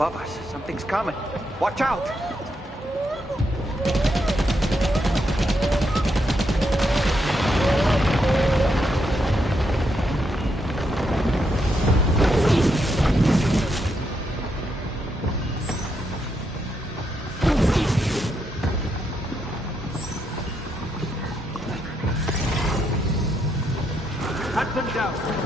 Above us, something's coming. Watch out! Cut them down.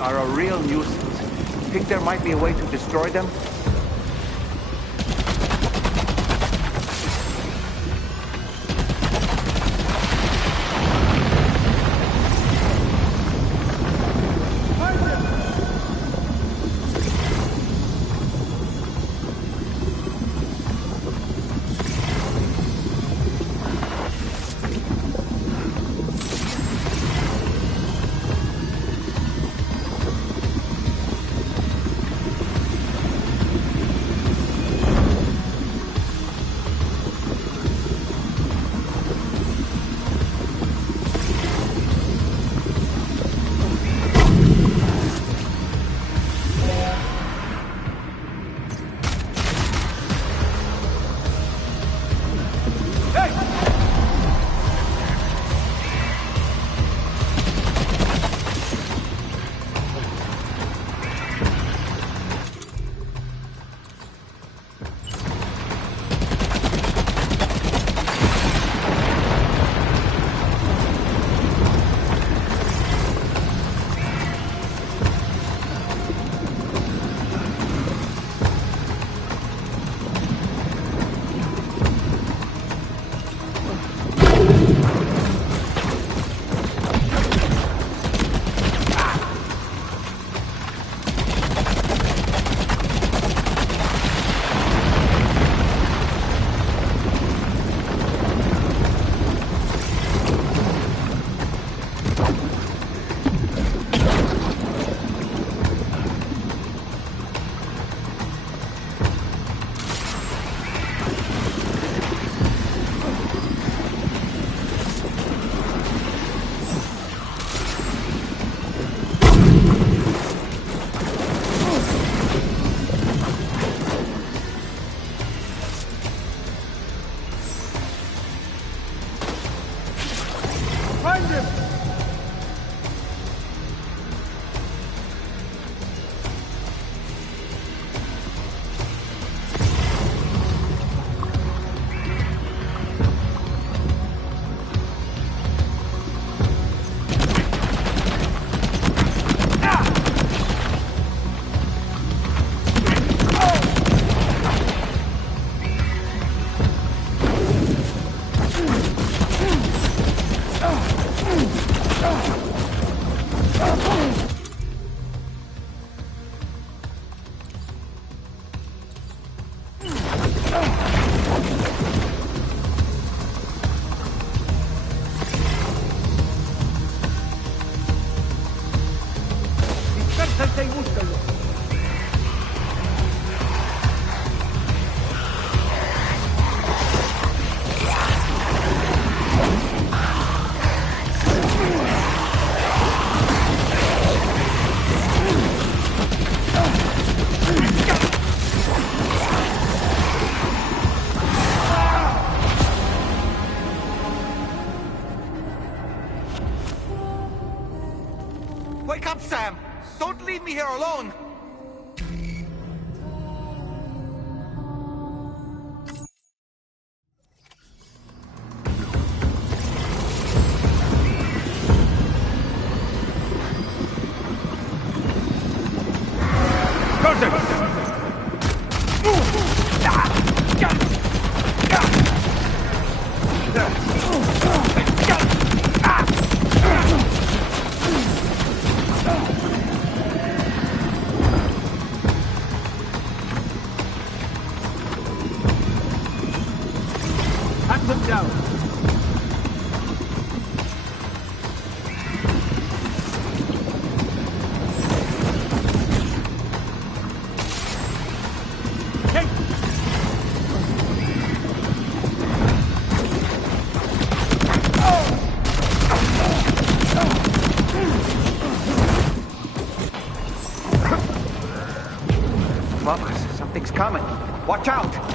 are a real nuisance. Think there might be a way to destroy them? Wake up, Sam! Don't leave me here alone! Hunt them down. Fuck, something's coming. Watch out!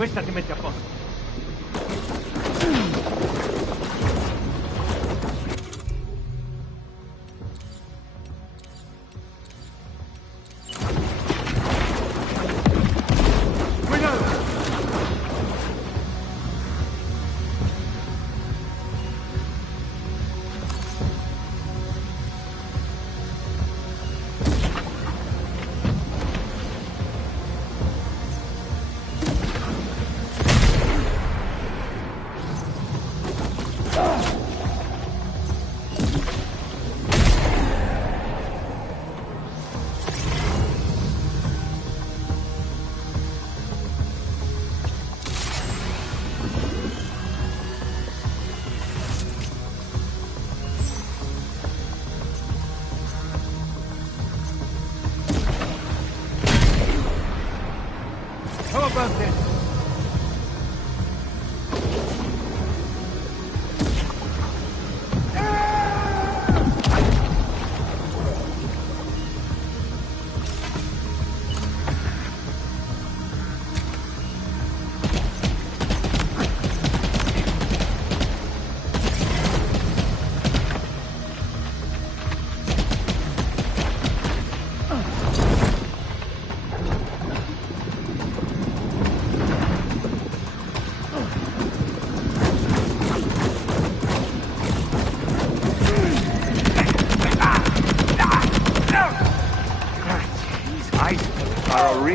Questa ti mette a posto.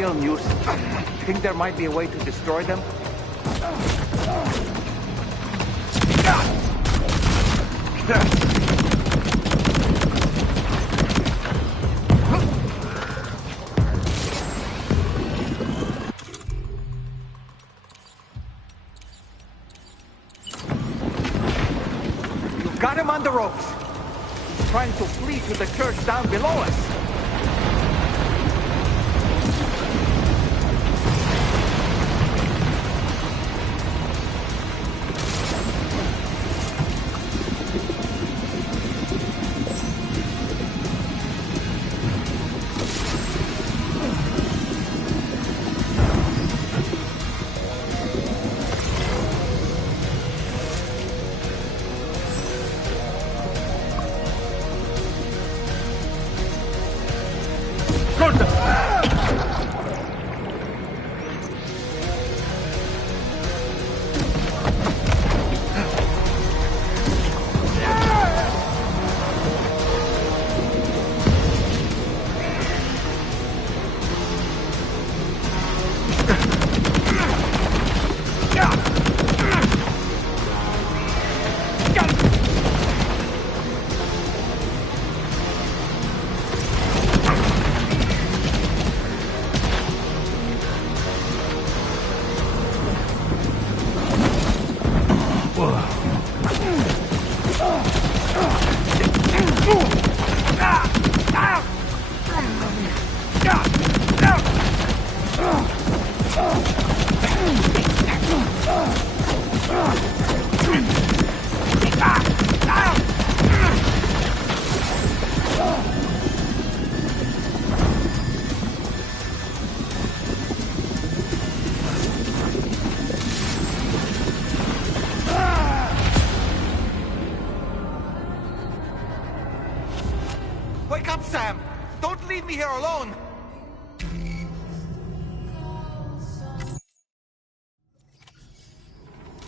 real nuisance. Think there might be a way to destroy them? You've got him on the ropes. He's trying to flee to the church down below us. Wake up, Sam! Don't leave me here alone!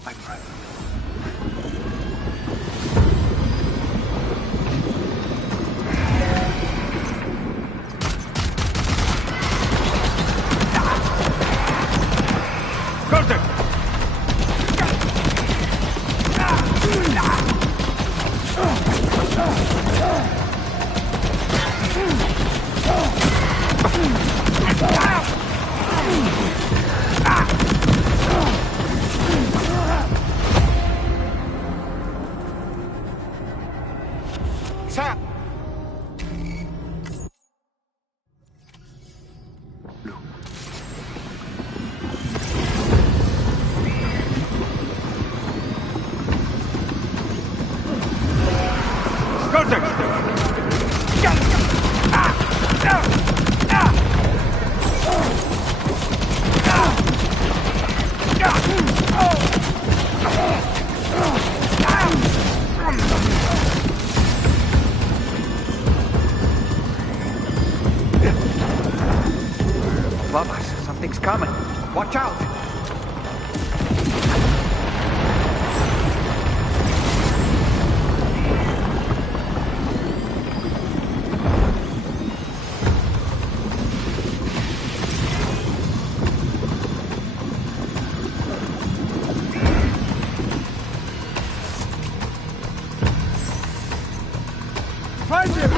I'm right. Sam! Above us, something's coming. Watch out! Find him!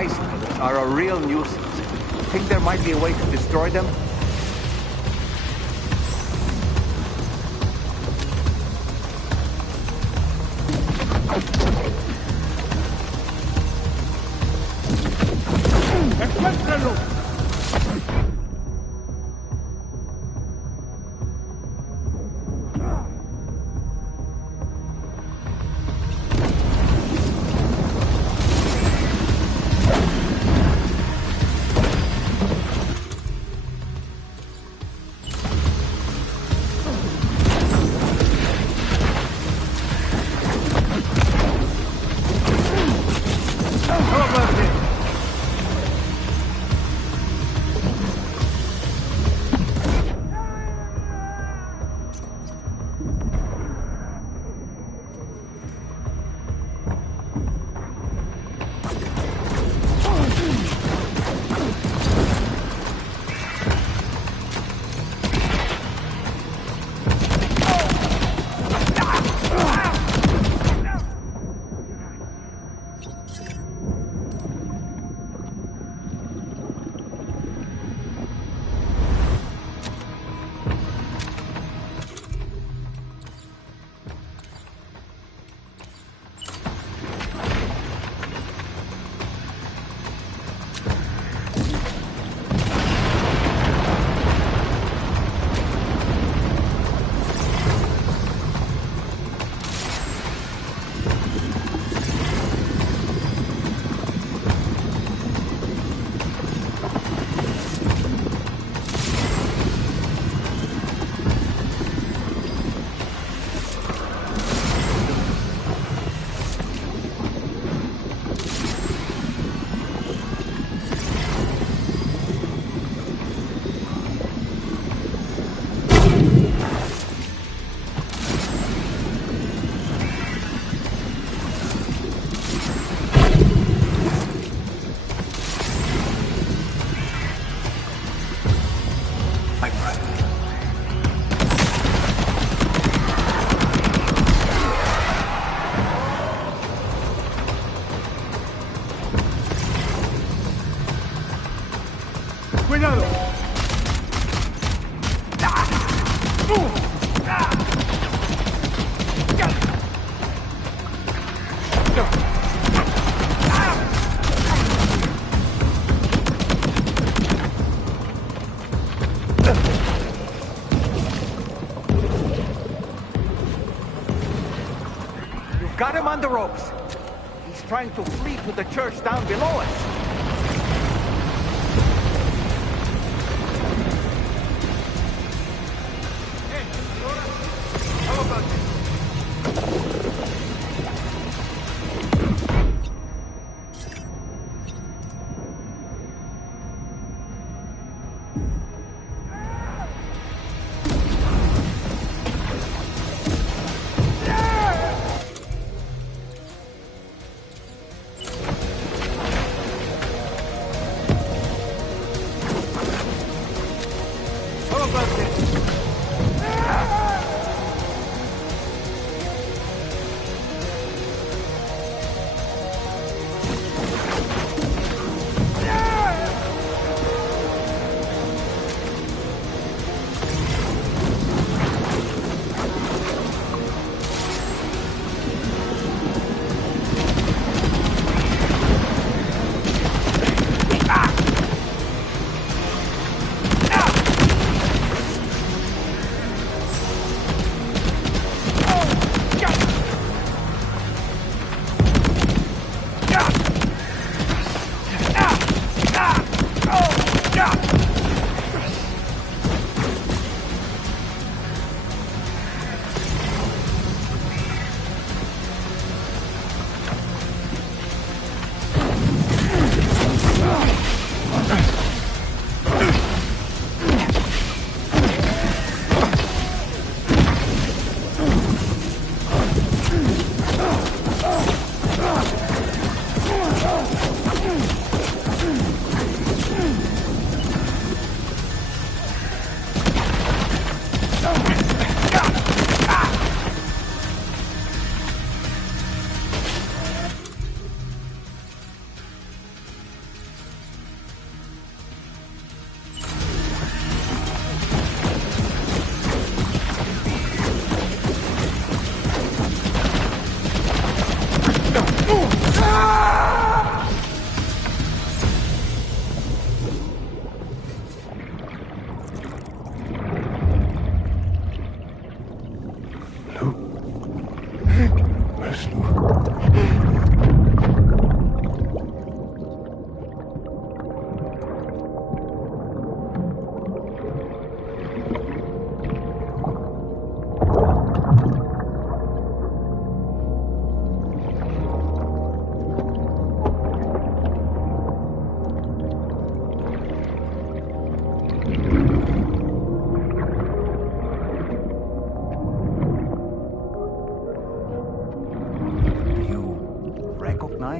Ice pillars are a real nuisance. Think there might be a way to destroy them? Got him on the ropes. He's trying to flee to the church down below us. Hey, Laura, how about this?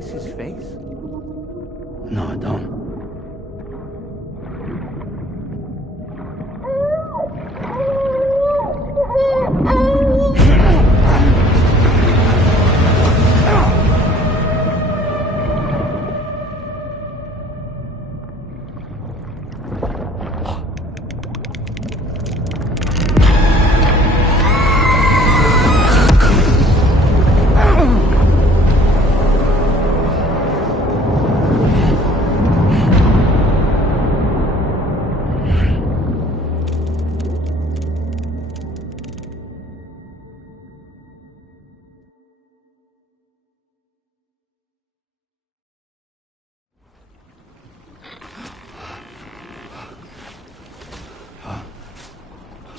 recognize his face? No, I don't.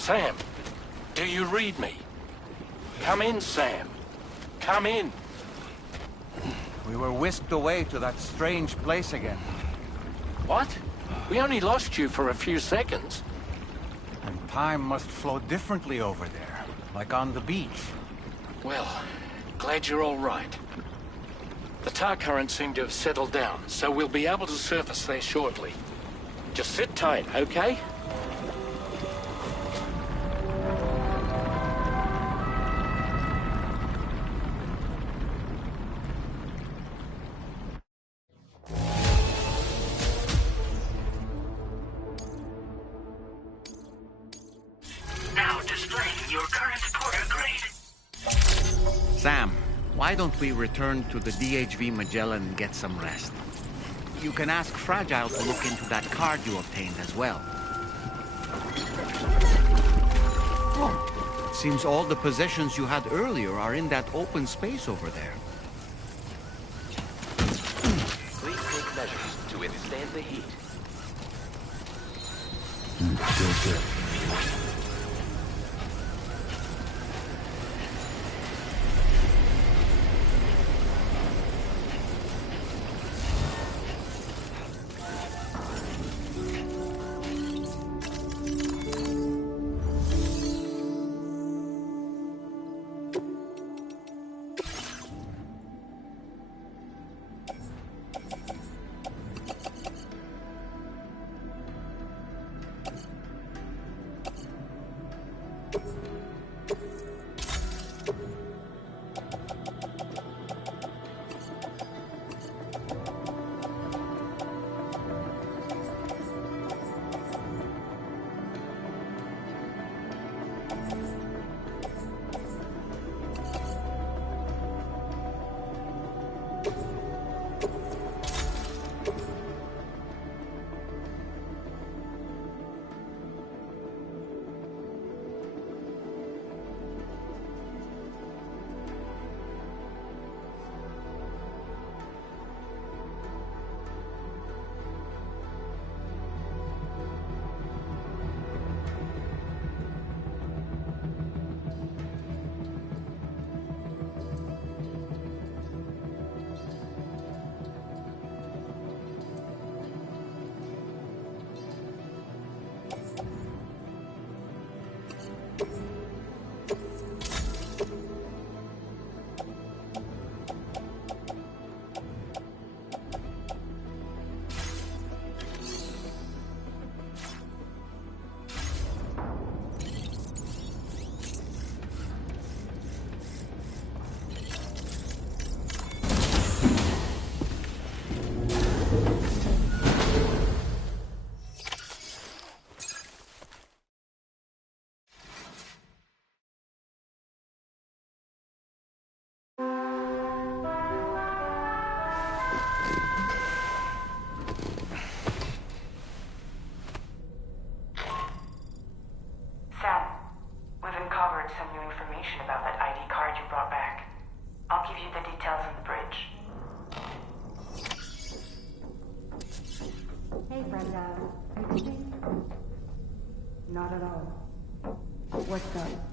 Sam, do you read me? Come in, Sam. Come in. We were whisked away to that strange place again. What? We only lost you for a few seconds. And time must flow differently over there, like on the beach. Well, glad you're all right. The tar currents seem to have settled down, so we'll be able to surface there shortly. Just sit tight, okay? Sam, why don't we return to the DHV Magellan and get some rest? You can ask Fragile to look into that card you obtained as well. Seems all the possessions you had earlier are in that open space over there. Please take measures to withstand the heat. Feel good. Sam, we've uncovered some new information about that ID card you brought back. I'll give you the details on the bridge. Hey, Brenda. Anything? Not at all. What's up?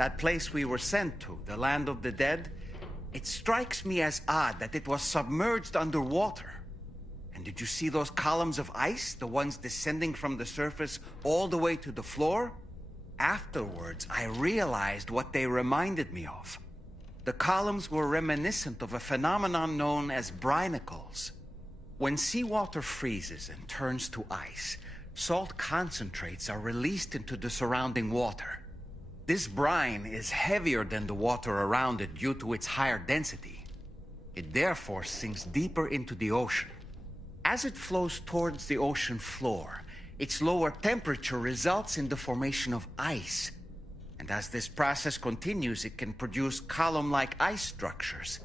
That place we were sent to, the land of the dead, it strikes me as odd that it was submerged underwater. And did you see those columns of ice, the ones descending from the surface all the way to the floor? Afterwards, I realized what they reminded me of. The columns were reminiscent of a phenomenon known as brinicles. When seawater freezes and turns to ice, salt concentrates are released into the surrounding water. This brine is heavier than the water around it due to its higher density. It therefore sinks deeper into the ocean. As it flows towards the ocean floor, its lower temperature results in the formation of ice. And as this process continues, it can produce column-like ice structures.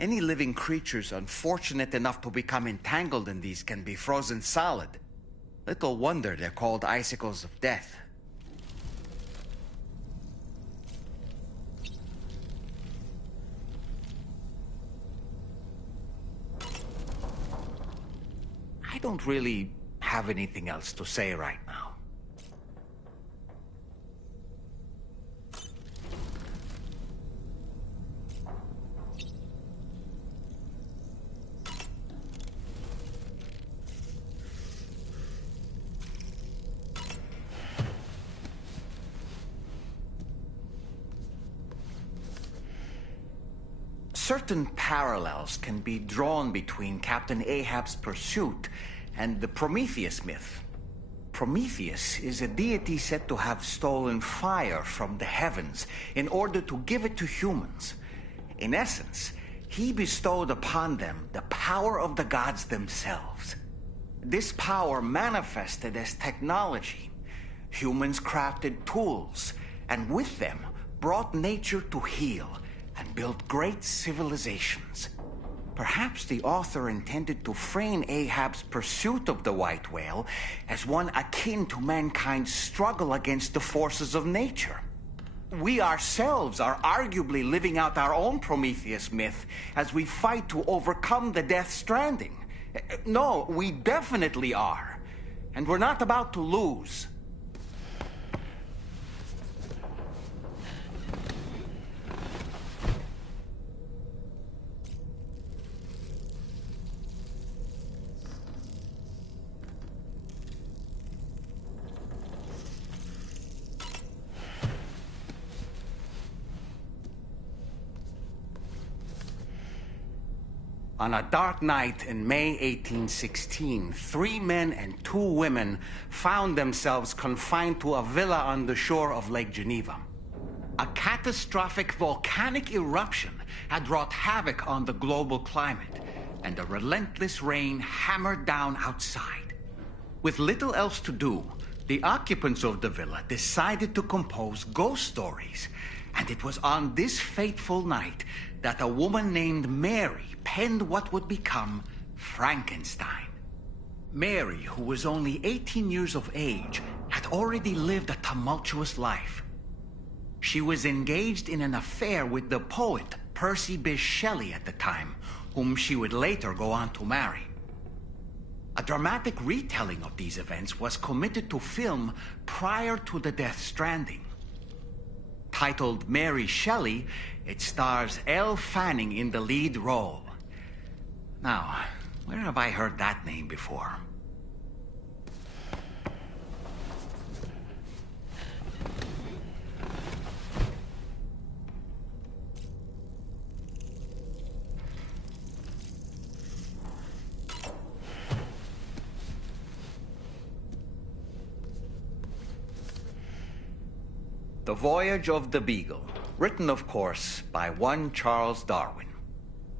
Any living creatures unfortunate enough to become entangled in these can be frozen solid. Little wonder they're called icicles of death. I don't really have anything else to say right now. Certain parallels can be drawn between Captain Ahab's pursuit and the Prometheus myth. Prometheus is a deity said to have stolen fire from the heavens in order to give it to humans. In essence, he bestowed upon them the power of the gods themselves. This power manifested as technology. Humans crafted tools, and with them brought nature to heal and built great civilizations. Perhaps the author intended to frame Ahab's pursuit of the white whale as one akin to mankind's struggle against the forces of nature. We ourselves are arguably living out our own Prometheus myth as we fight to overcome the Death Stranding. No, we definitely are. And we're not about to lose. On a dark night in May 1816, 3 men and 2 women found themselves confined to a villa on the shore of Lake Geneva. A catastrophic volcanic eruption had wrought havoc on the global climate, and a relentless rain hammered down outside. With little else to do, the occupants of the villa decided to compose ghost stories. And it was on this fateful night that a woman named Mary penned what would become Frankenstein. Mary, who was only 18 years of age, had already lived a tumultuous life. She was engaged in an affair with the poet Percy Bysshe Shelley at the time, whom she would later go on to marry. A dramatic retelling of these events was committed to film prior to the Death Stranding. Titled Mary Shelley, it stars Elle Fanning in the lead role. Now, where have I heard that name before? The Voyage of the Beagle, written, of course, by one Charles Darwin.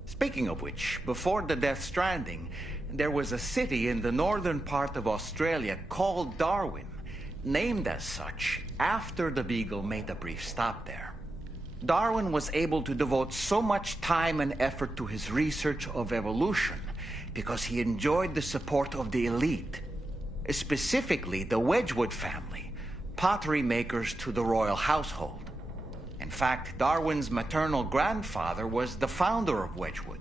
Speaking of which, before the Death Stranding, there was a city in the northern part of Australia called Darwin, named as such after the Beagle made a brief stop there. Darwin was able to devote so much time and effort to his research of evolution because he enjoyed the support of the elite, specifically the Wedgwood family, pottery makers to the royal household. In fact, Darwin's maternal grandfather was the founder of Wedgwood.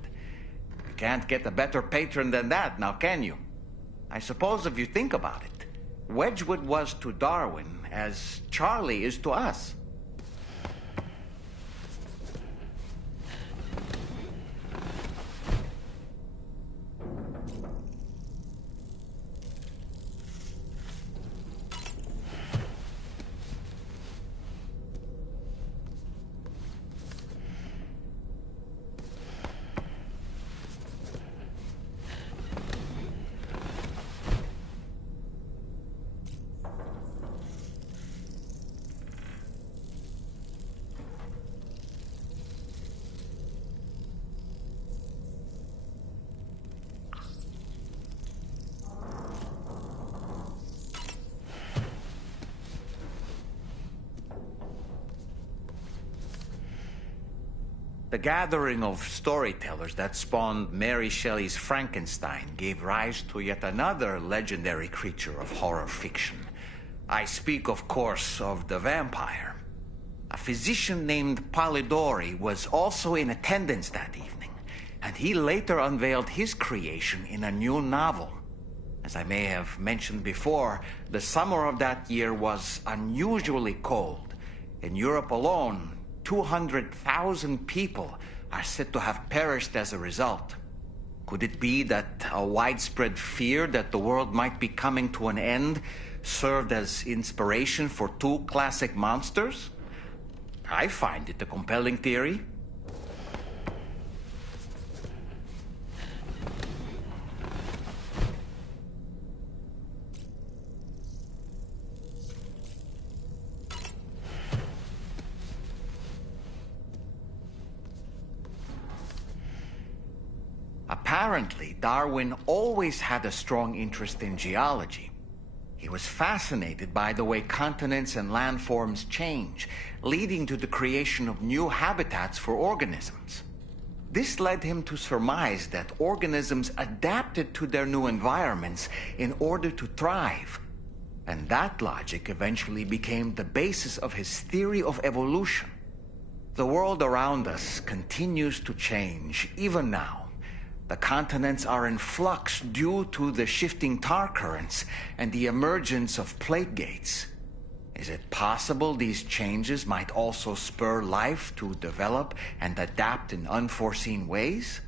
You can't get a better patron than that, now can you? I suppose if you think about it, Wedgwood was to Darwin as Charlie is to us. The gathering of storytellers that spawned Mary Shelley's Frankenstein gave rise to yet another legendary creature of horror fiction. I speak, of course, of the vampire. A physician named Polidori was also in attendance that evening, and he later unveiled his creation in a new novel. As I may have mentioned before, the summer of that year was unusually cold. In Europe alone, 200,000 people are said to have perished as a result. Could it be that a widespread fear that the world might be coming to an end served as inspiration for two classic monsters? I find it a compelling theory. Apparently, Darwin always had a strong interest in geology. He was fascinated by the way continents and landforms change, leading to the creation of new habitats for organisms. This led him to surmise that organisms adapted to their new environments in order to thrive. And that logic eventually became the basis of his theory of evolution. The world around us continues to change, even now. The continents are in flux due to the shifting tar currents and the emergence of plate gates. Is it possible these changes might also spur life to develop and adapt in unforeseen ways?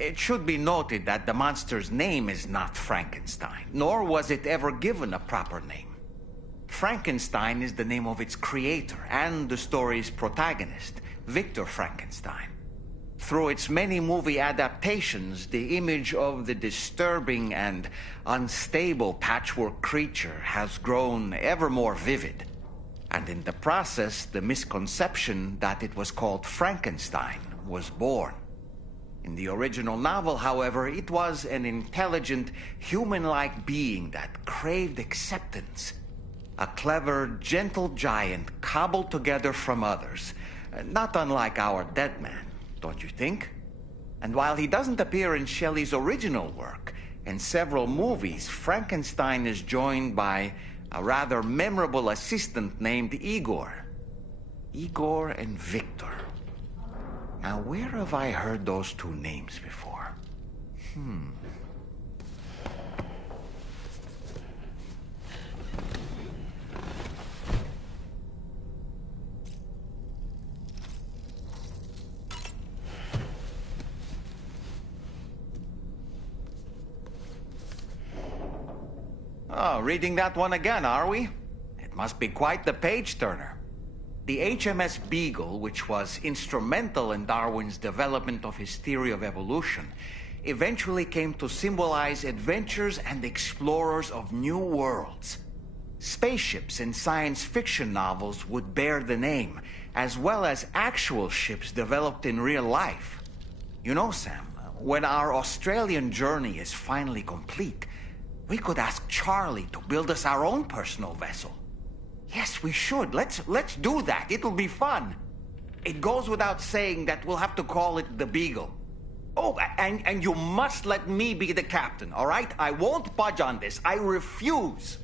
It should be noted that the monster's name is not Frankenstein, nor was it ever given a proper name. Frankenstein is the name of its creator and the story's protagonist, Victor Frankenstein. Through its many movie adaptations, the image of the disturbing and unstable patchwork creature has grown ever more vivid. And in the process, the misconception that it was called Frankenstein was born. In the original novel, however, it was an intelligent, human-like being that craved acceptance. A clever, gentle giant cobbled together from others, not unlike our dead man, don't you think? And while he doesn't appear in Shelley's original work, in several movies, Frankenstein is joined by a rather memorable assistant named Igor. Igor and Victor. Now, where have I heard those two names before? Oh, reading that one again, are we? It must be quite the page-turner. The HMS Beagle, which was instrumental in Darwin's development of his theory of evolution, eventually came to symbolize adventures and explorers of new worlds. Spaceships in science fiction novels would bear the name, as well as actual ships developed in real life. You know, Sam, when our Australian journey is finally complete, we could ask Charlie to build us our own personal vessel. Yes, we should. Let's do that. It'll be fun. It goes without saying that we'll have to call it the Beagle. Oh, and you must let me be the captain, all right? I won't budge on this. I refuse.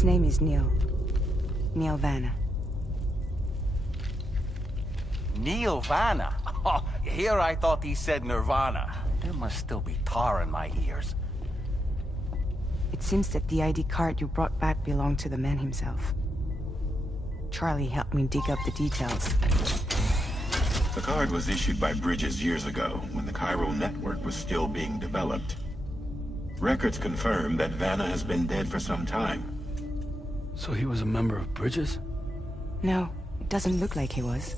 His name is Neil. Neil Vanna. Neil Vanna? Oh, here I thought he said Nirvana. There must still be tar in my ears. It seems that the ID card you brought back belonged to the man himself. Charlie helped me dig up the details. The card was issued by Bridges years ago, when the chiral network was still being developed. Records confirm that Vanna has been dead for some time. So he was a member of Bridges? No, it doesn't look like he was.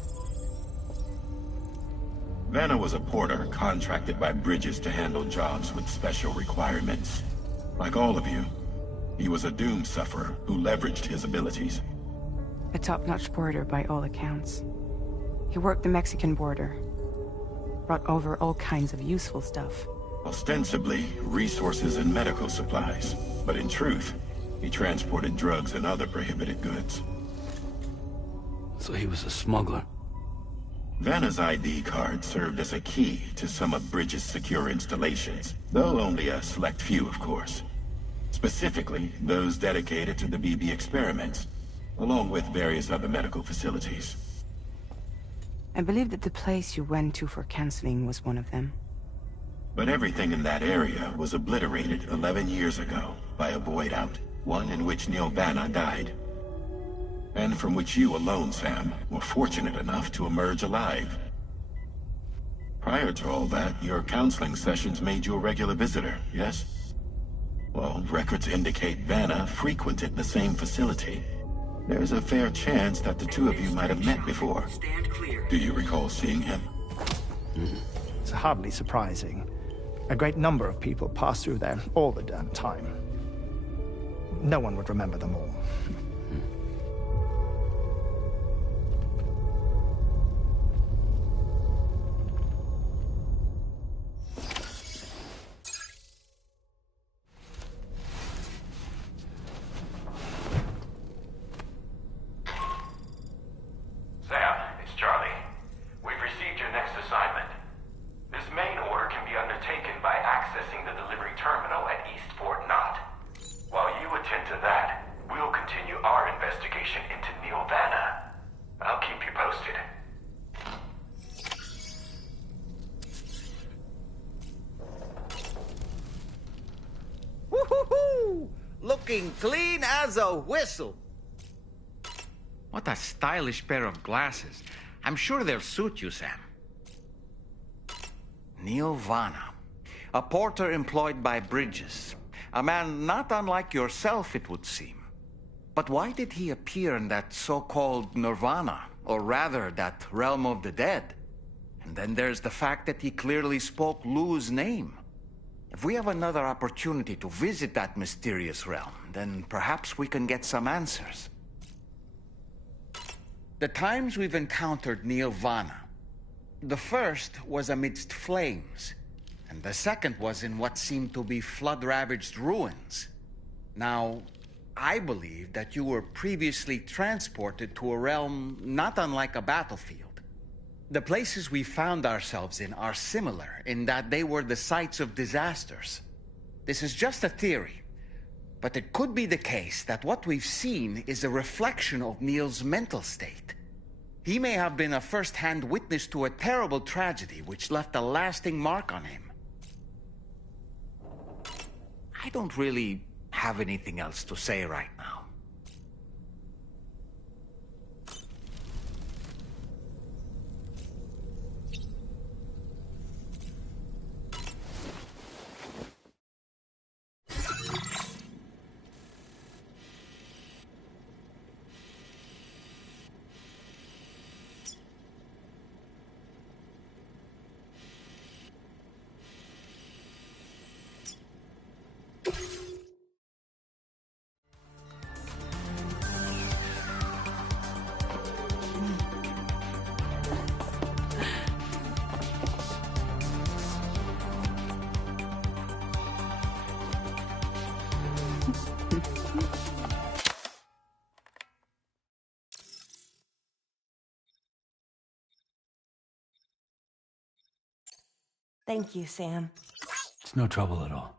Vanna was a porter contracted by Bridges to handle jobs with special requirements. Like all of you, he was a doom sufferer who leveraged his abilities. A top-notch porter by all accounts. He worked the Mexican border. Brought over all kinds of useful stuff. Ostensibly, resources and medical supplies. But in truth, he transported drugs and other prohibited goods. So he was a smuggler. Vanna's ID card served as a key to some of Bridges' secure installations, though only a select few, of course. Specifically, those dedicated to the BB experiments, along with various other medical facilities. I believe that the place you went to for counseling was one of them. But everything in that area was obliterated 11 years ago by a void out, one in which Neil Vanna died. And from which you alone, Sam, were fortunate enough to emerge alive. Prior to all that, your counseling sessions made you a regular visitor, yes? Well, records indicate Vanna frequented the same facility. There's a fair chance that the two of you might have met before. Do you recall seeing him? It's hardly surprising. A great number of people pass through there all the damn time. No one would remember them all. Sam, it's Charlie. We've received your next assignment. This main order can be undertaken by accessing the delivery terminal at East Fort Knott. While you attend to that, we'll continue our investigation into Neil Vanna. I'll keep you posted. Woo-hoo-hoo! Looking clean as a whistle. What a stylish pair of glasses. I'm sure they'll suit you, Sam. Neil Vanna, a porter employed by Bridges. A man not unlike yourself, it would seem. But why did he appear in that so-called Nirvana, or rather, that realm of the dead? And then there's the fact that he clearly spoke Lou's name. If we have another opportunity to visit that mysterious realm, then perhaps we can get some answers. The times we've encountered Neil Vanna, the first was amidst flames, and the second was in what seemed to be flood-ravaged ruins. Now, I believe that you were previously transported to a realm not unlike a battlefield. The places we found ourselves in are similar in that they were the sites of disasters. This is just a theory, but it could be the case that what we've seen is a reflection of Neil's mental state. He may have been a first-hand witness to a terrible tragedy which left a lasting mark on him. I don't really have anything else to say right now. Thank you, Sam. It's no trouble at all.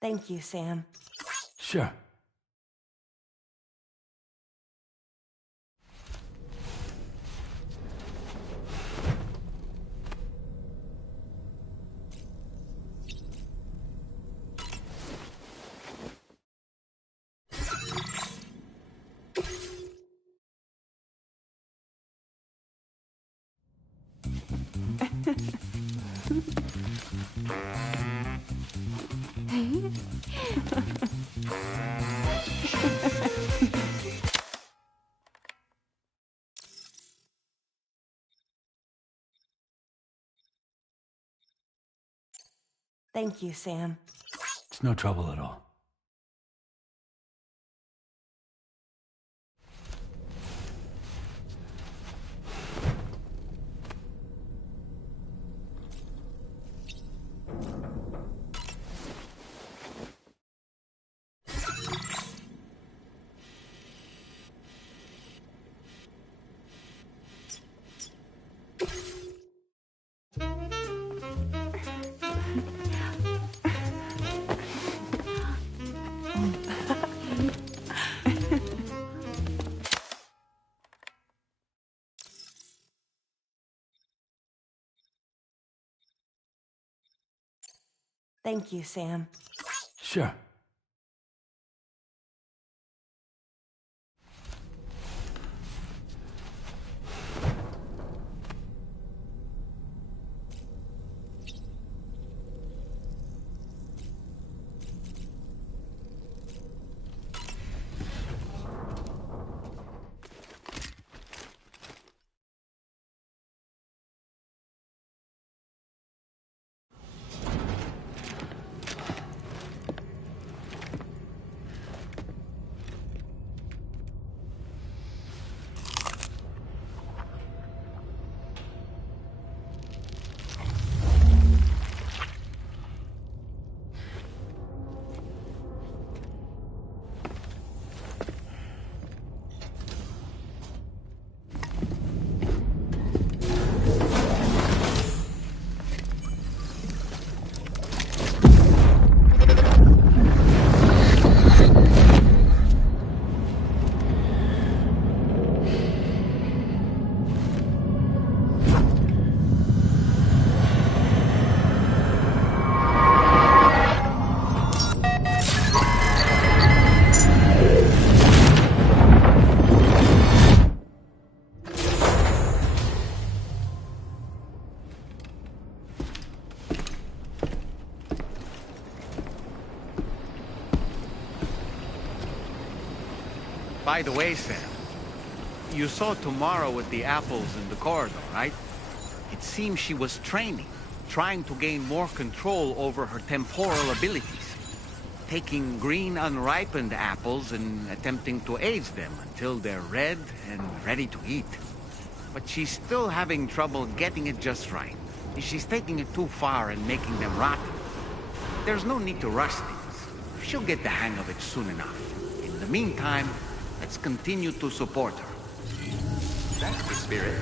Thank you, Sam. Sure. Thank you, Sam. It's no trouble at all. Thank you, Sam. Sure. By the way, Sam, you saw Tomorrow with the apples in the corridor, right? It seems she was training, trying to gain more control over her temporal abilities. Taking green unripened apples and attempting to age them until they're red and ready to eat. But she's still having trouble getting it just right. She's taking it too far and making them rotten. There's no need to rush things. She'll get the hang of it soon enough. In the meantime, let's continue to support her. That's the spirit.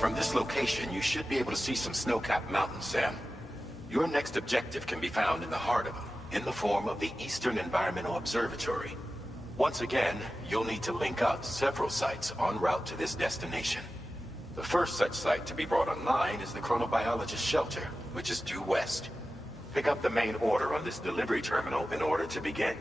From this location, you should be able to see some snow-capped mountains, Sam. Your next objective can be found in the heart of them, in the form of the Eastern Environmental Observatory. Once again, you'll need to link up several sites en route to this destination. The first such site to be brought online is the Chronobiologist Shelter, which is due west. Pick up the main order on this delivery terminal in order to begin.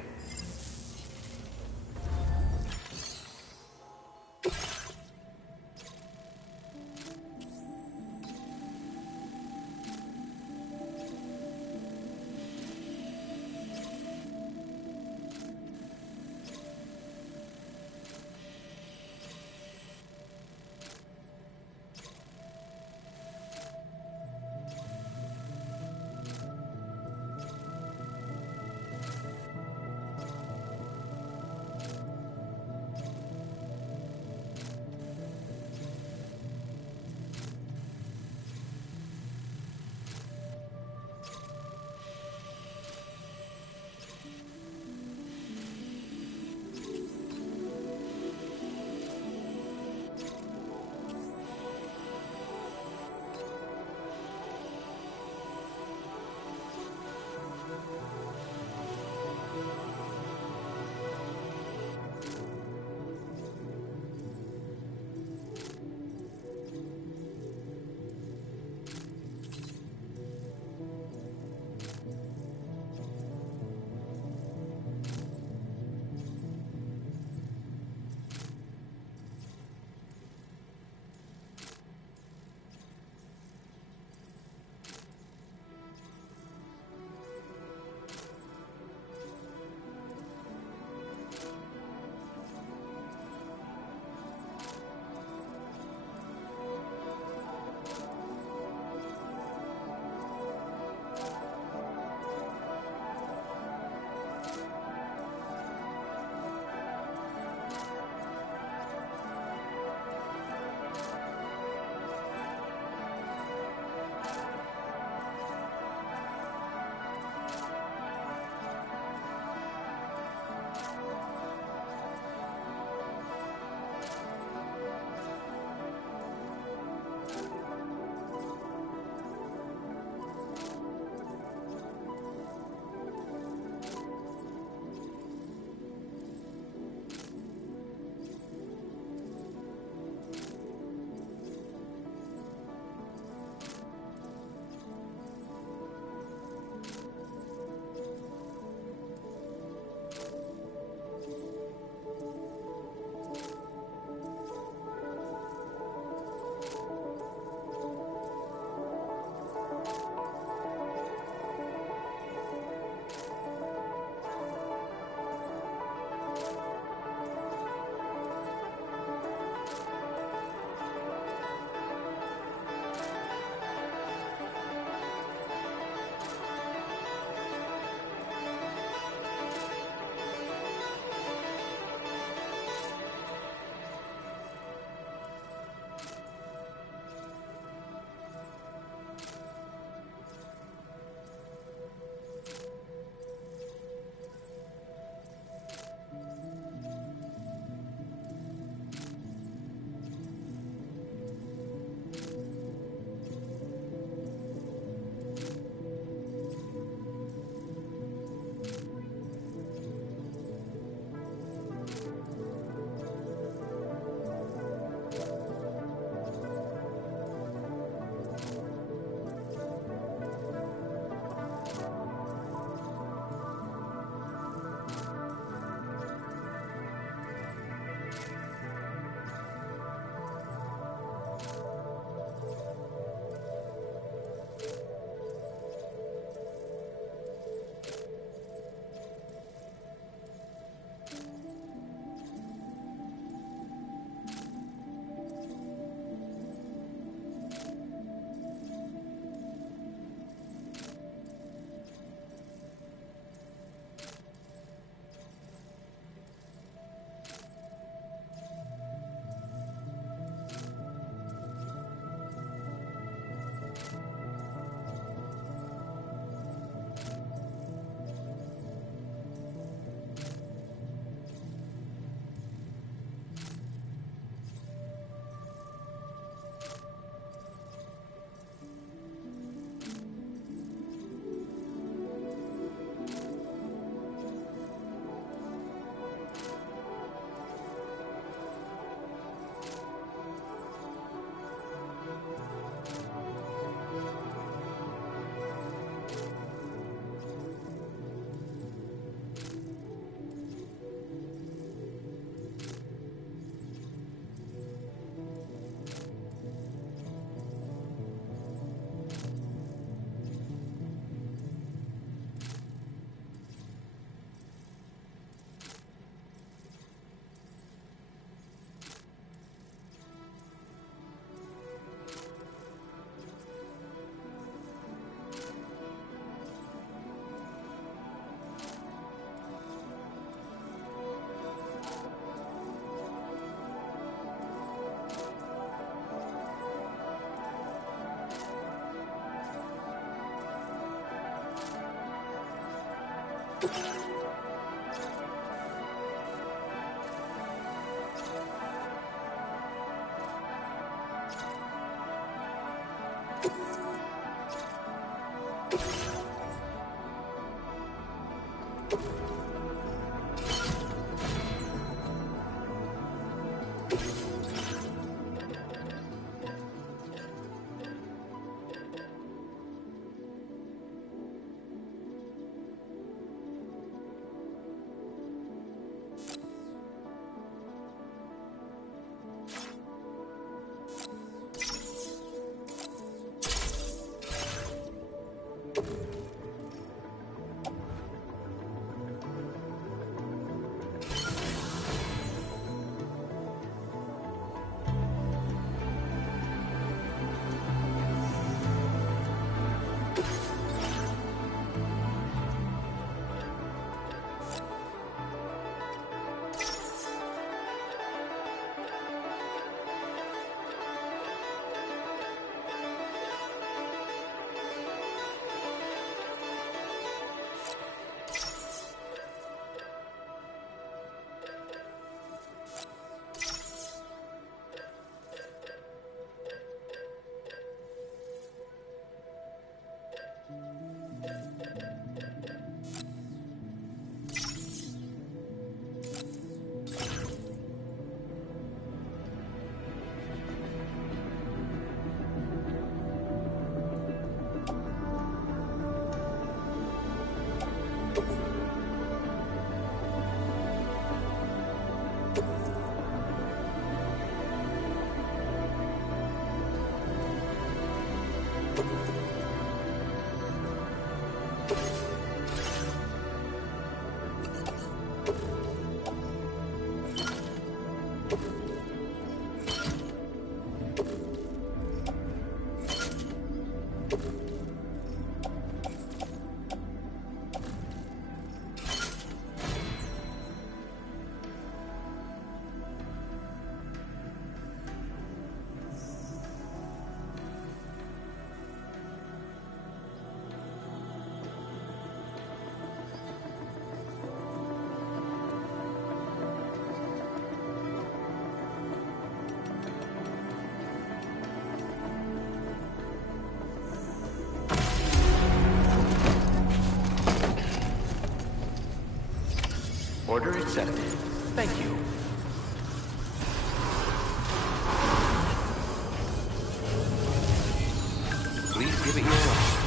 Order accepted. Thank you. Please give it your all.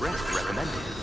Rest recommended.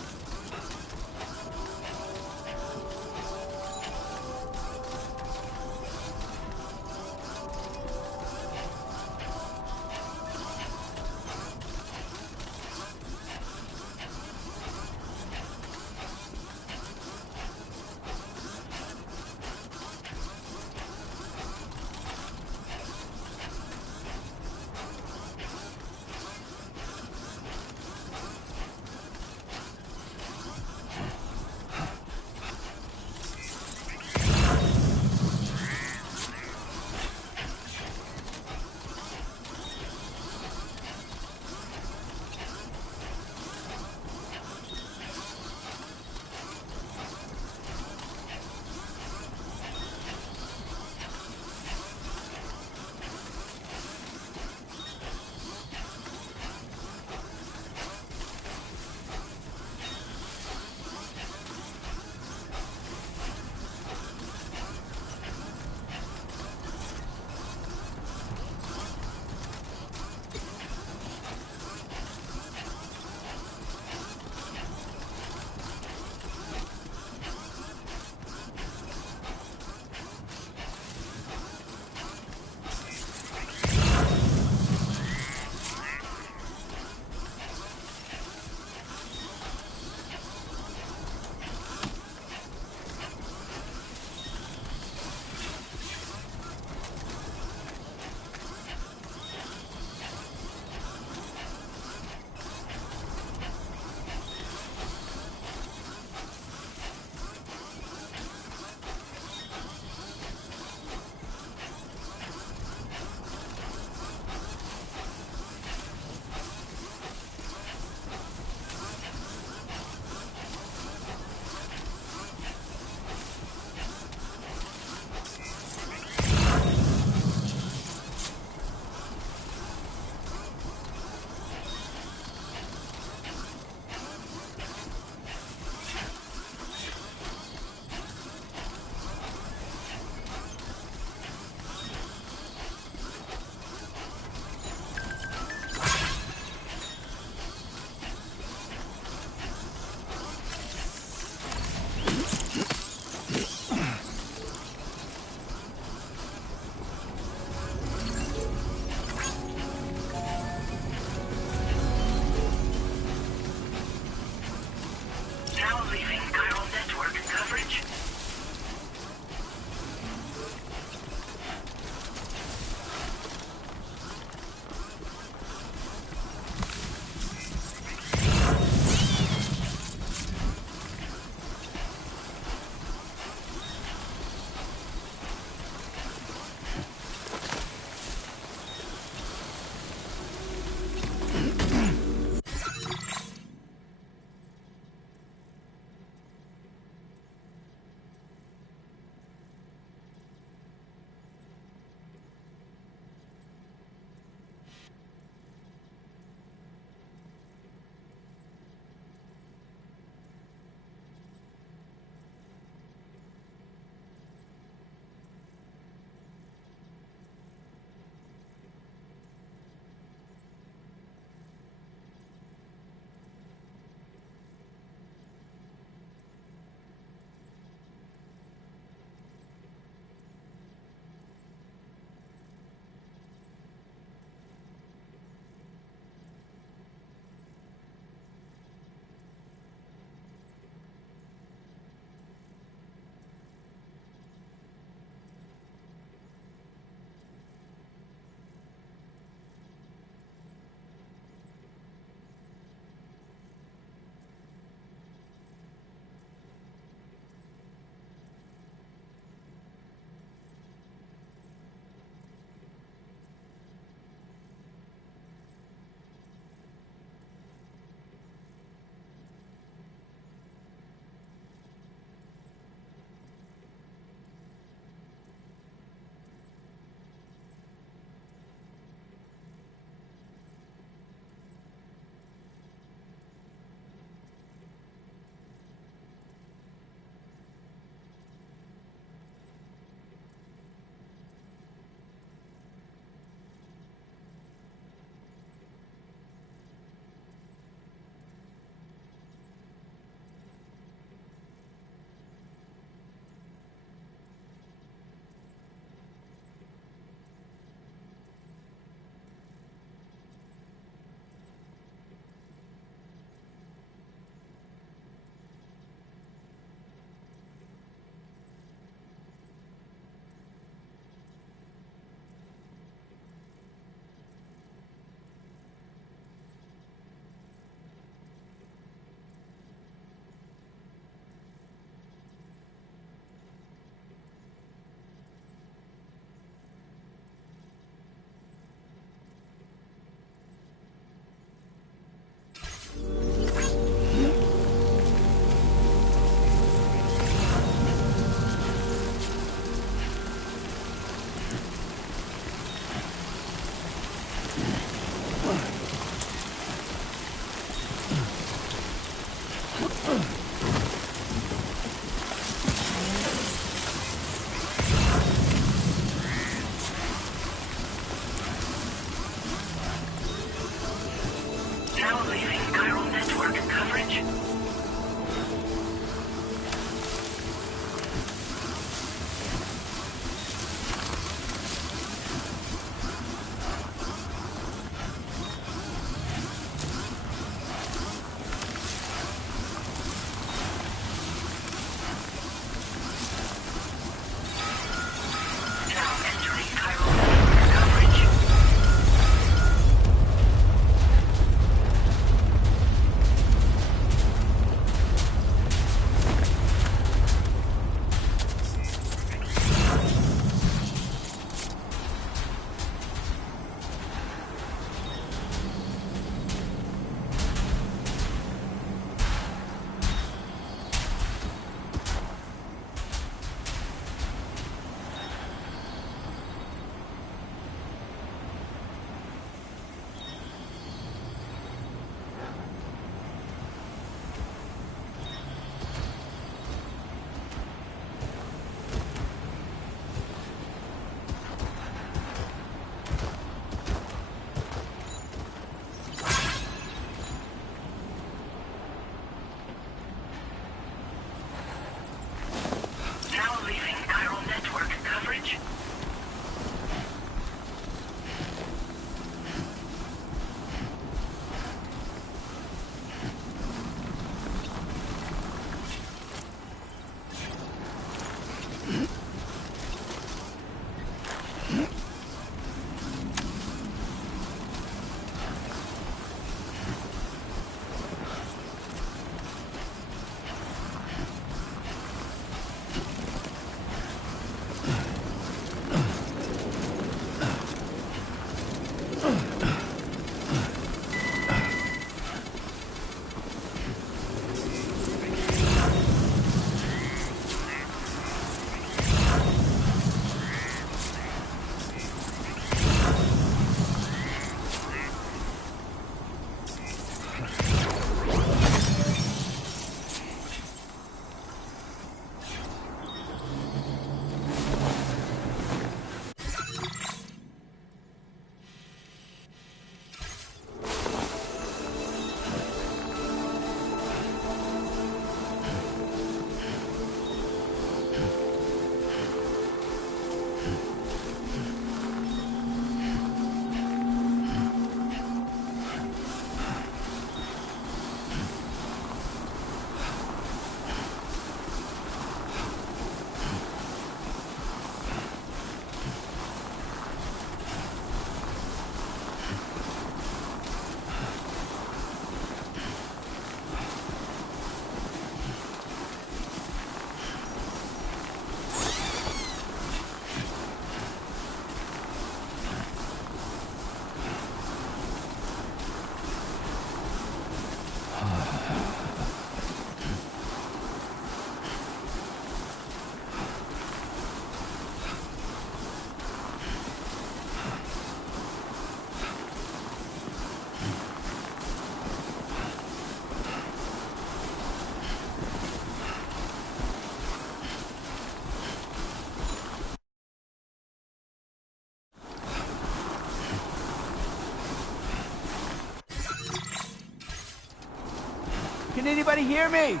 Can anybody hear me?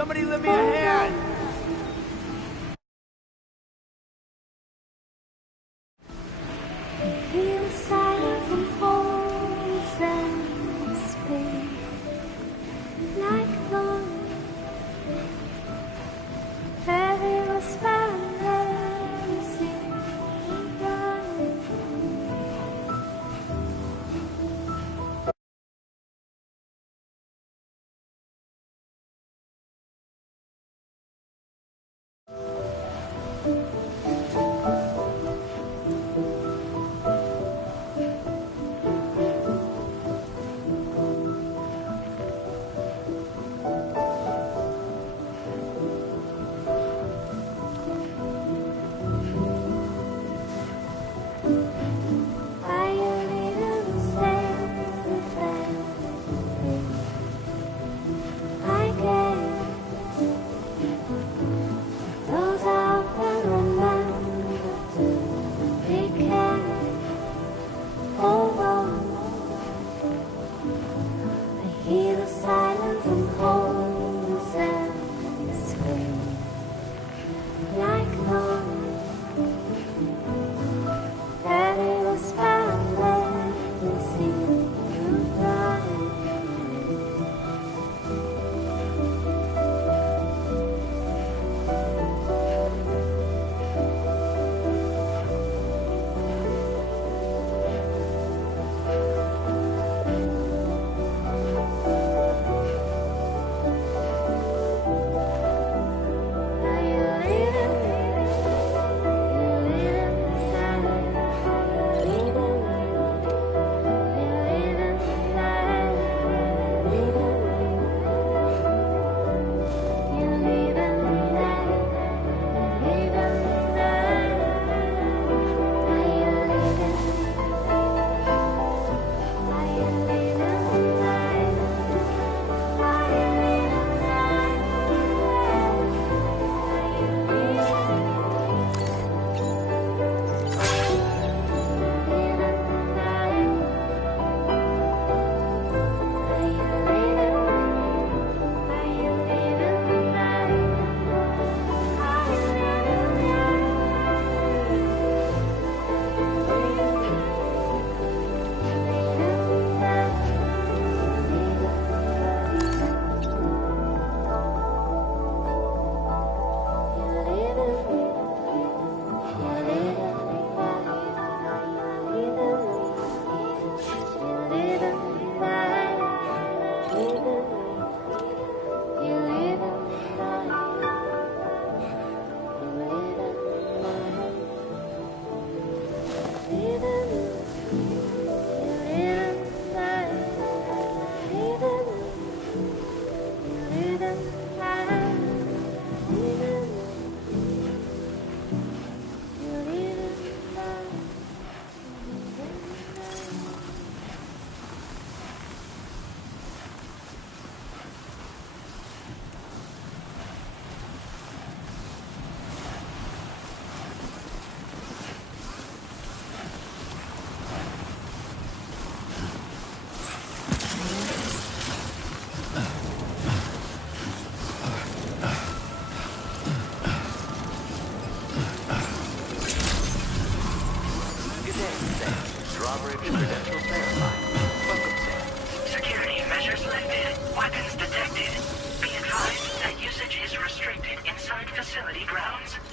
Somebody lend me a hand! Hear the silence and holes and space like one heavy whisper and sing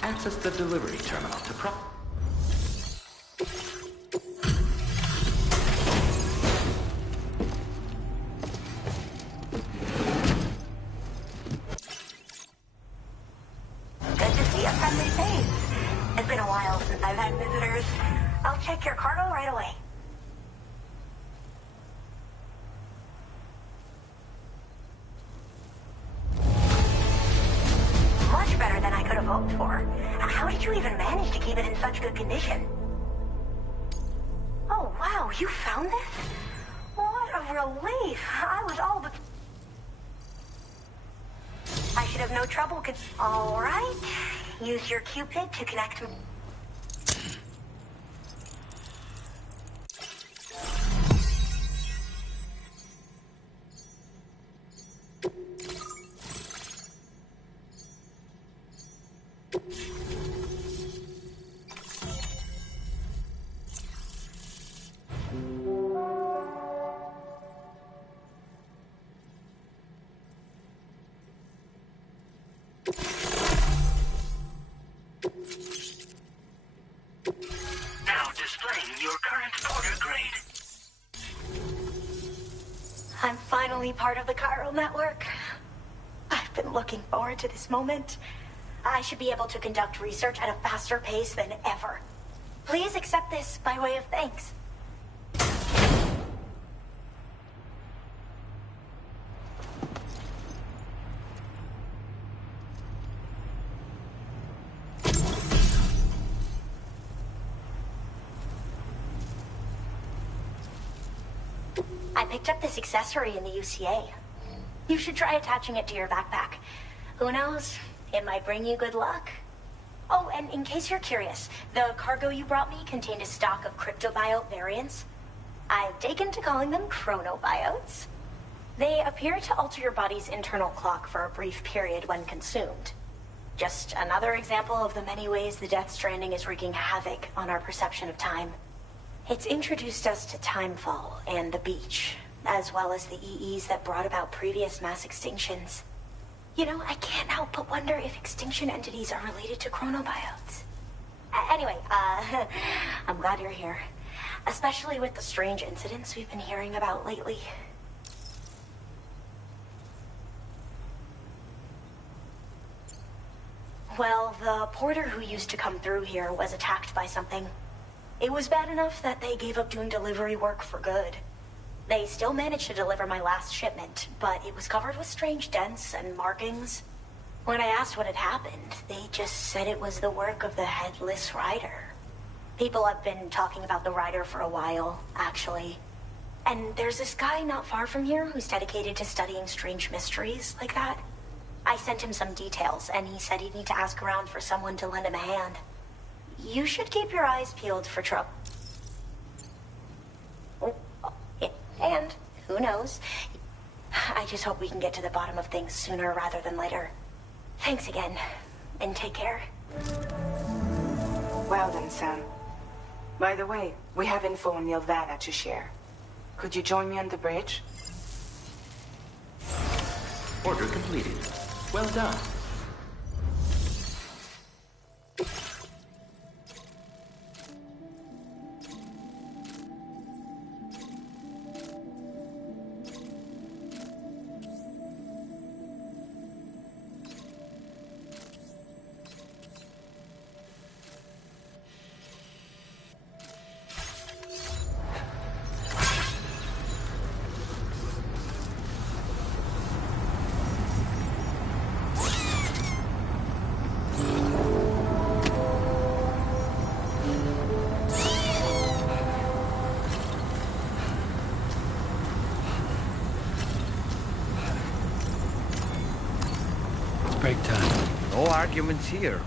Access the delivery terminal to Good to see a friendly face. It's been a while since I've had visitors. I'll check your cargo right away. Much better than I could have hoped for. How did you even manage to keep it in such good condition? Oh, wow, you found this? What a relief. I was all but... I should have no trouble. All right. Use your Cupid to connect... finally part of the chiral network. I've been looking forward to this moment. I should be able to conduct research at a faster pace than ever. Please accept this by way of thanks. I picked up this accessory in the UCA. You should try attaching it to your backpack. Who knows? It might bring you good luck. Oh, and in case you're curious, the cargo you brought me contained a stock of cryptobiote variants. I've taken to calling them chronobiotes. They appear to alter your body's internal clock for a brief period when consumed. Just another example of the many ways the Death Stranding is wreaking havoc on our perception of time. It's introduced us to Timefall and the beach, as well as the EEs that brought about previous mass extinctions. You know, I can't help but wonder if extinction entities are related to chronobiotes. Anyway, I'm glad you're here. Especially with the strange incidents we've been hearing about lately. Well, the porter who used to come through here was attacked by something. It was bad enough that they gave up doing delivery work for good. They still managed to deliver my last shipment, but it was covered with strange dents and markings. When I asked what had happened, they just said it was the work of the Headless Rider. People have been talking about the Rider for a while, actually. And there's this guy not far from here who's dedicated to studying strange mysteries like that. I sent him some details, and he said he'd need to ask around for someone to lend him a hand. You should keep your eyes peeled for trouble. And who knows? I just hope we can get to the bottom of things sooner rather than later. Thanks again, and take care. Well done, Sam. By the way, we have info on Nilvana to share. Could you join me on the bridge? Order completed. Well done. Break time. No arguments here.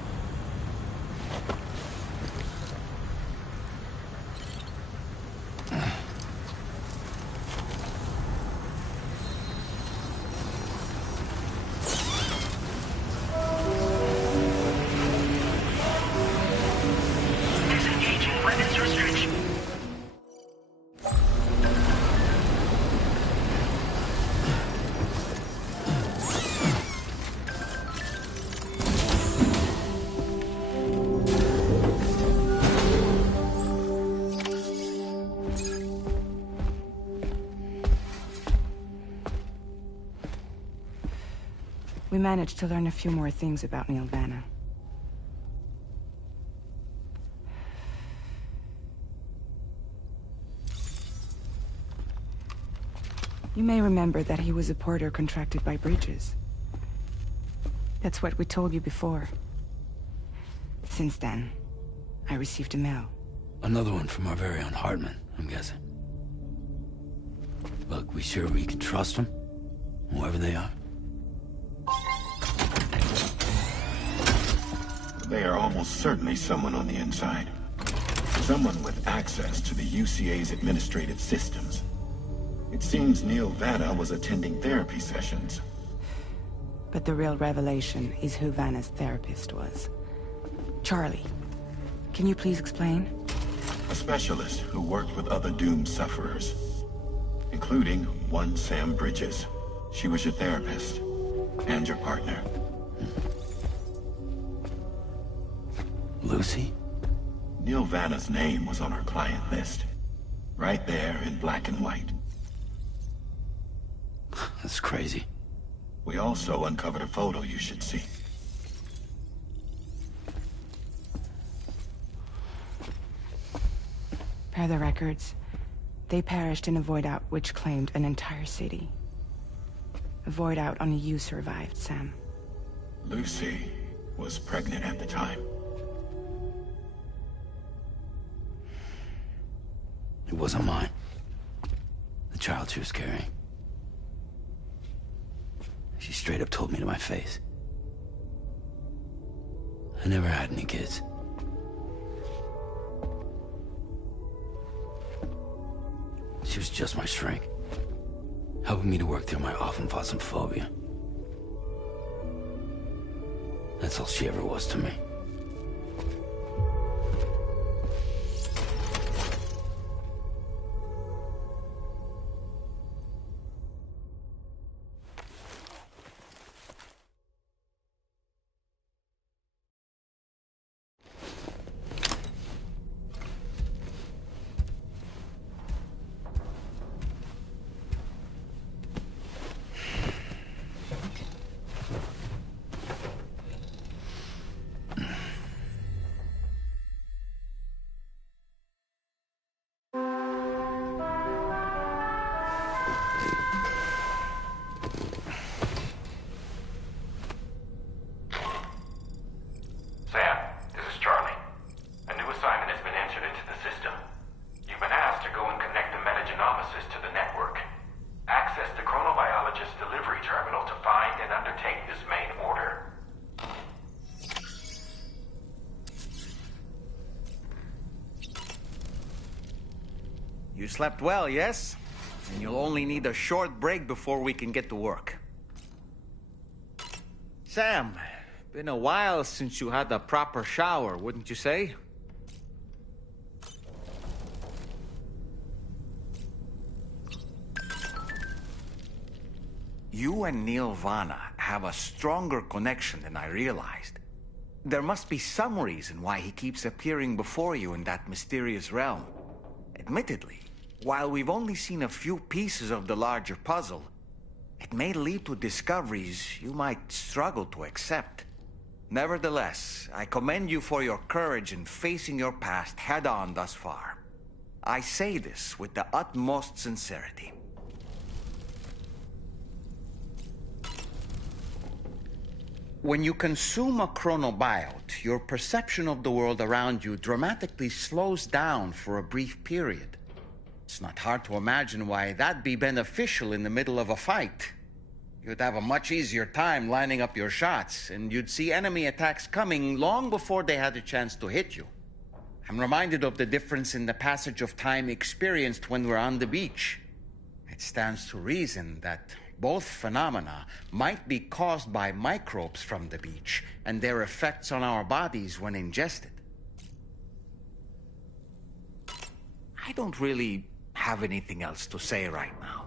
Disengaging weapons restriction. We managed to learn a few more things about Nilvana. You may remember that he was a porter contracted by Bridges. That's what we told you before. Since then, I received a mail. Another one from our very own Hartman, I'm guessing. Look, we sure we can trust them? Whoever they are? They are almost certainly someone on the inside. Someone with access to the UCA's administrative systems. It seems Neil Vanna was attending therapy sessions. But the real revelation is who Vanna's therapist was. Charlie, can you please explain? A specialist who worked with other doomed sufferers, including one Sam Bridges. She was your therapist and your partner. Lucy? Neil Vanna's name was on her client list. Right there in black and white. That's crazy. We also uncovered a photo you should see. Per the records, they perished in a void out which claimed an entire city. A void out only you survived, Sam. Lucy was pregnant at the time. It wasn't mine. The child she was carrying. She straight up told me to my face. I never had any kids. She was just my shrink, helping me to work through my often phobia. That's all she ever was to me. Sam, this is Charlie. A new assignment has been entered into the system. You've been asked to go and connect the metagenomicist to the network. Access the chronobiologist's delivery terminal to find and undertake this main order. You slept well, yes? And you'll only need a short break before we can get to work. Sam, been a while since you had a proper shower, wouldn't you say? You and Neil Vana have a stronger connection than I realized. There must be some reason why he keeps appearing before you in that mysterious realm. Admittedly, while we've only seen a few pieces of the larger puzzle, it may lead to discoveries you might struggle to accept. Nevertheless, I commend you for your courage in facing your past head-on thus far. I say this with the utmost sincerity. When you consume a chronobiote, your perception of the world around you dramatically slows down for a brief period. It's not hard to imagine why that'd be beneficial in the middle of a fight. You'd have a much easier time lining up your shots, and you'd see enemy attacks coming long before they had a chance to hit you. I'm reminded of the difference in the passage of time experienced when we're on the beach. It stands to reason that both phenomena might be caused by microbes from the beach and their effects on our bodies when ingested. I don't really have anything else to say right now.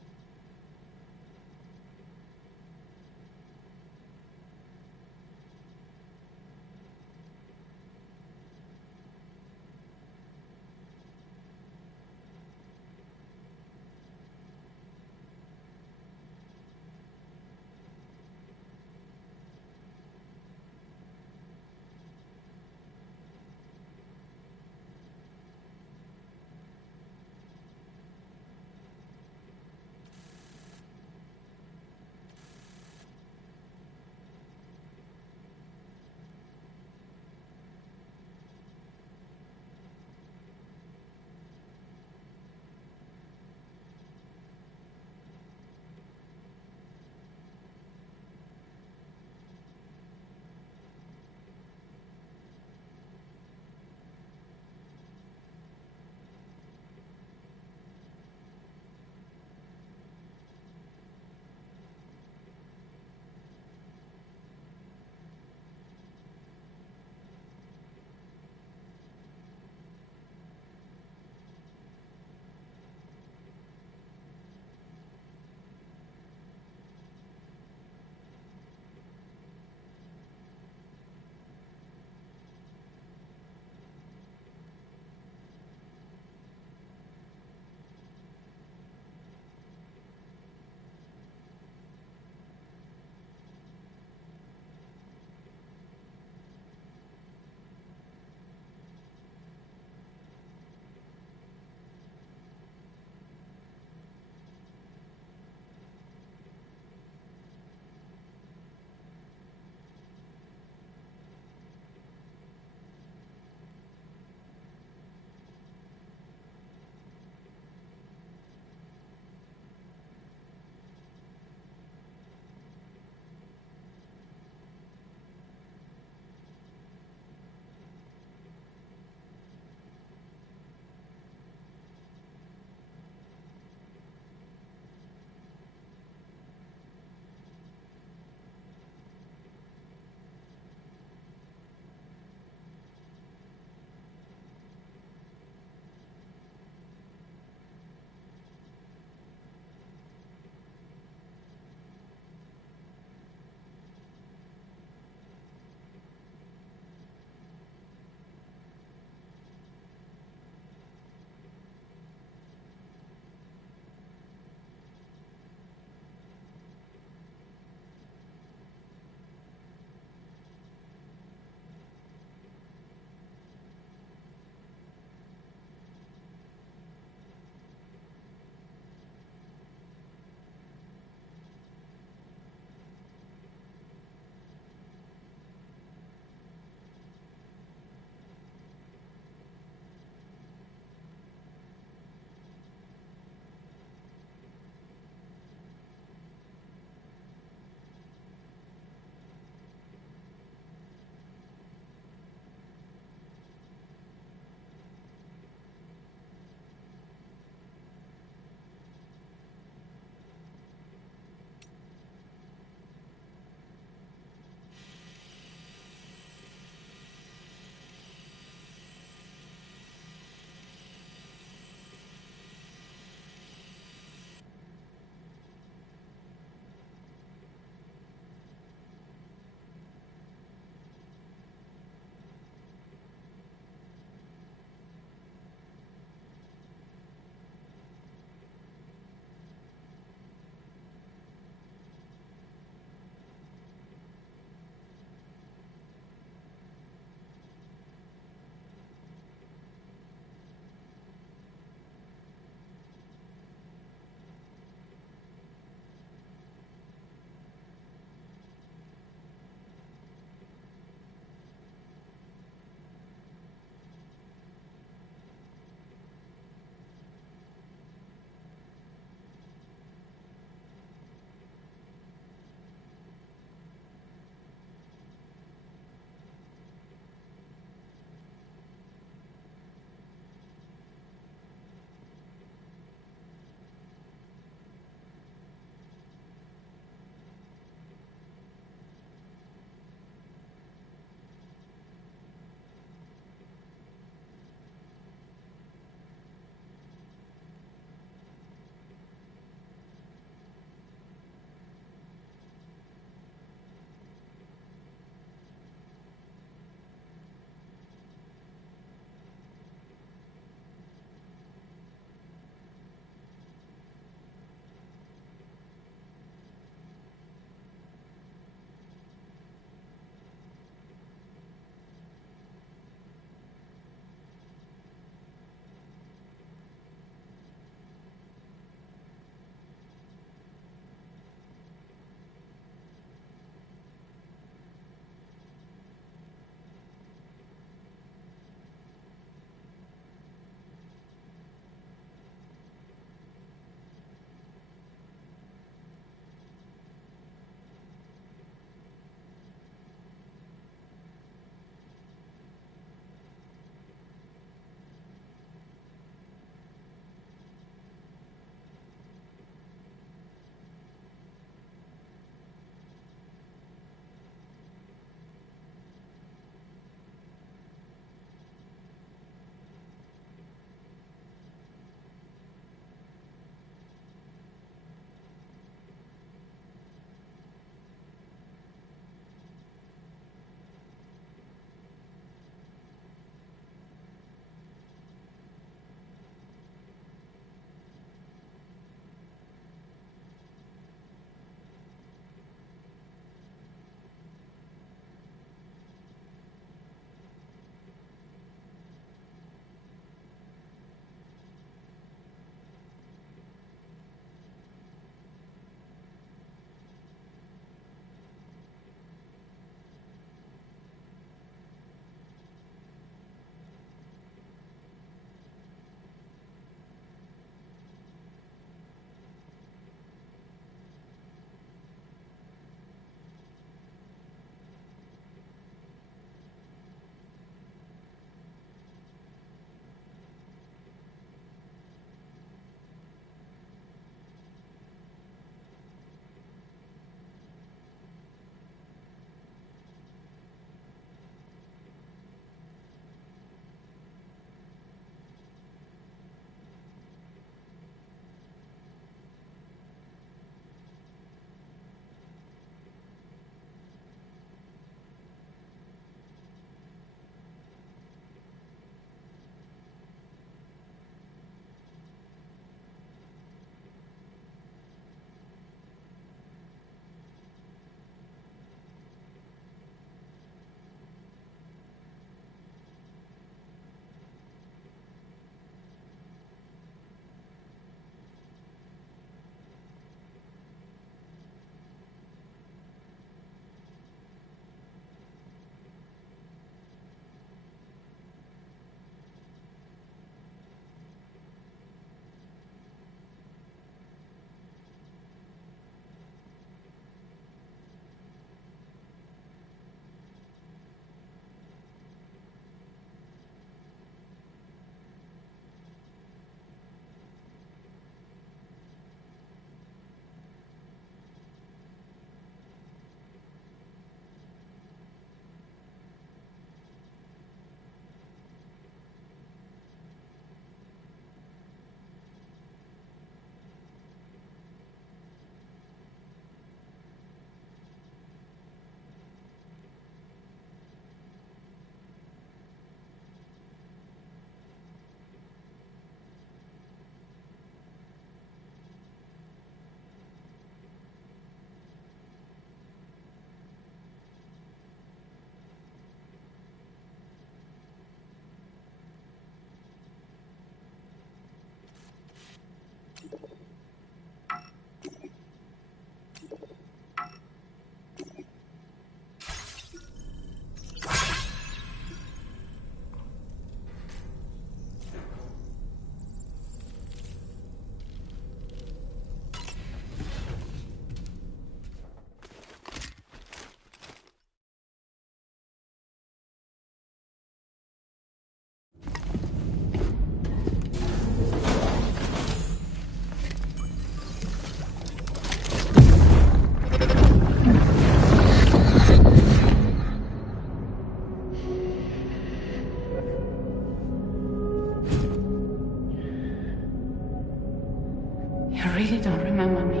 remember me.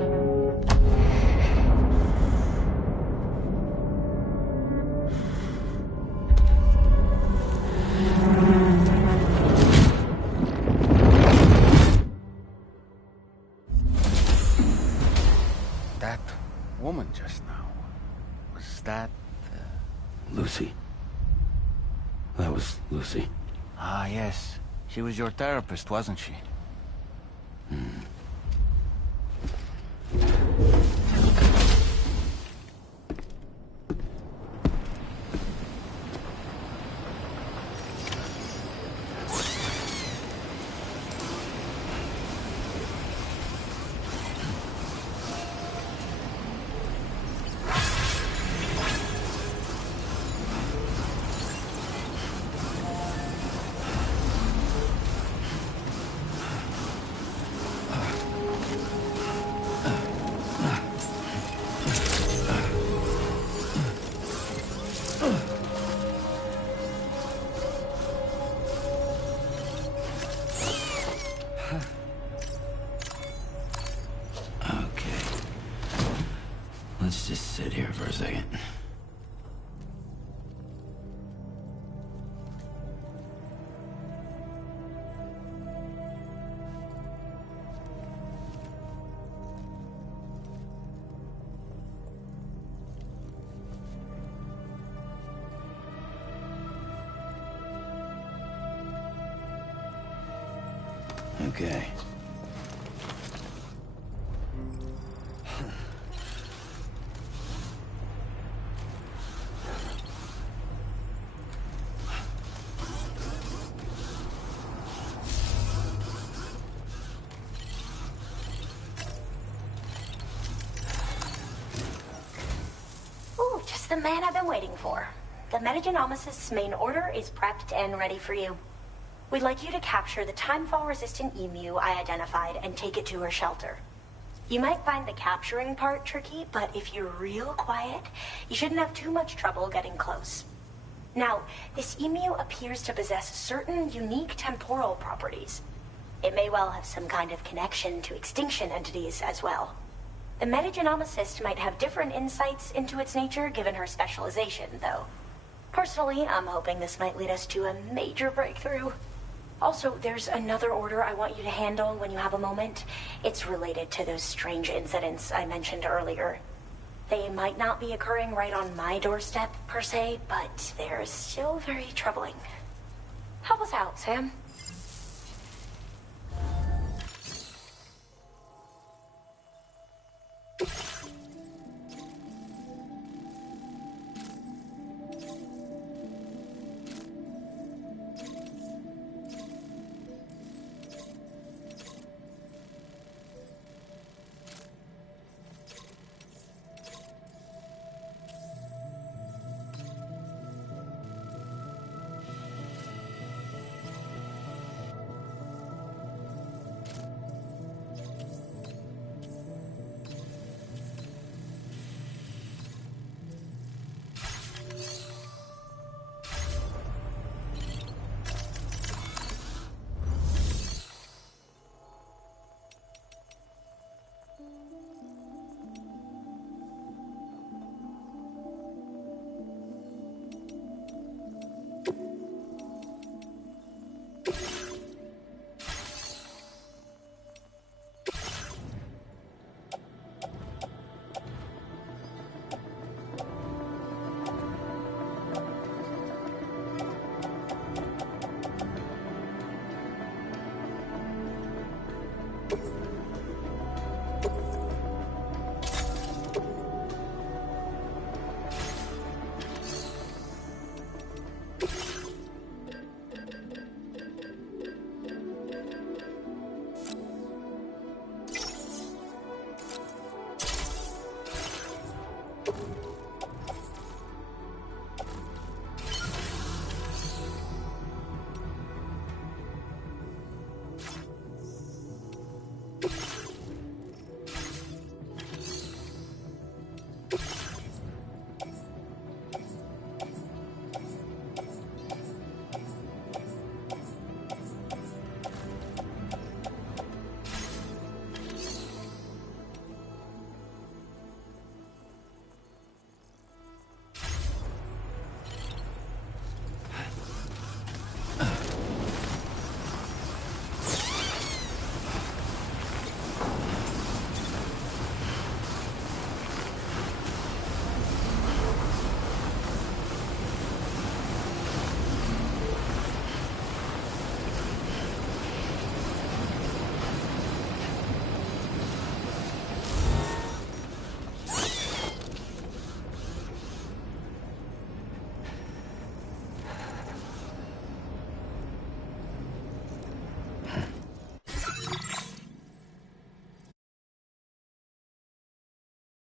That woman just now, was that... Lucy. That was Lucy. Ah, yes. She was your therapist, wasn't she? Let's just sit here for a second. Okay. Ooh, just the man I've been waiting for. The Metagenomicist's main order is prepped and ready for you. We'd like you to capture the timefall-resistant emu I identified and take it to her shelter. You might find the capturing part tricky, but if you're real quiet, you shouldn't have too much trouble getting close. Now, this emu appears to possess certain unique temporal properties. It may well have some kind of connection to extinction entities as well. The Metagenomicist might have different insights into its nature given her specialization, though. Personally, I'm hoping this might lead us to a major breakthrough. Also, there's another order I want you to handle when you have a moment. It's related to those strange incidents I mentioned earlier. They might not be occurring right on my doorstep, per se, but they're still very troubling. Help us out, Sam.